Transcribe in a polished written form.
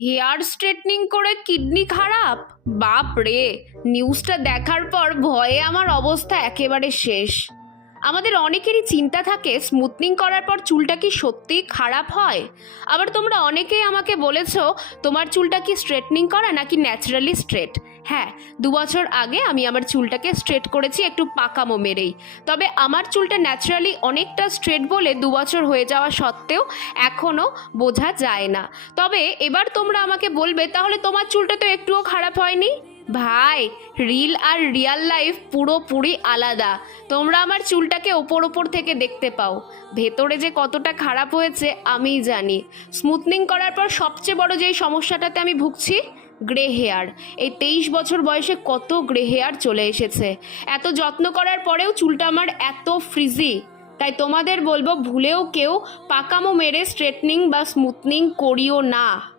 Hair straightening করে kidney খারাপ? বাপ রে! নিউজটা দেখার পর ভয়ে আমার অবস্থা একেবারে শেষ। আমাদের অনেকেরই চিন্তা থাকে স্মুথনিং করার পর চুলটা কি সত্যিই খারাপ হয়। আবার তোমরা অনেকেই আমাকে বলেছো তোমার চুলটা কি স্ট্রেটনিং করা নাকি ন্যাচারালি স্ট্রেট। হ্যাঁ, 2 বছর আগে আমি আমার চুলটাকে স্ট্রেট করেছি একটু পাকামো মেরেই। তবে আমার চুলটা ন্যাচারালি অনেকটা স্ট্রেট বলে 2 বছর হয়ে যাওয়া সত্ত্বেও এখনও বোঝা যায় না। তবে এবার তোমরা আমাকে বলবে তাহলে তোমার চুলটা তো একটুও খারাপ হয়নি। ভাই, রিল আর রিয়াল লাইফ পুরোপুরি আলাদা। তোমরা আমার চুলটাকে ওপর ওপর থেকে দেখতে পাও, ভেতরে যে কতটা খারাপ হয়েছে আমিই জানি। স্মুথনিং করার পর সবচেয়ে বড় যেই সমস্যাটাতে আমি ভুগছি, গ্রে হেয়ার। এই 23 বছর বয়সে কত গ্রে হেয়ার চলে এসেছে। এত যত্ন করার পরেও চুলটা আমার এত ফ্রিজি। তাই তোমাদের বলবো ভুলেও কেউ পাকামো মেরে স্ট্রেটনিং বা স্মুথনিং করিও না।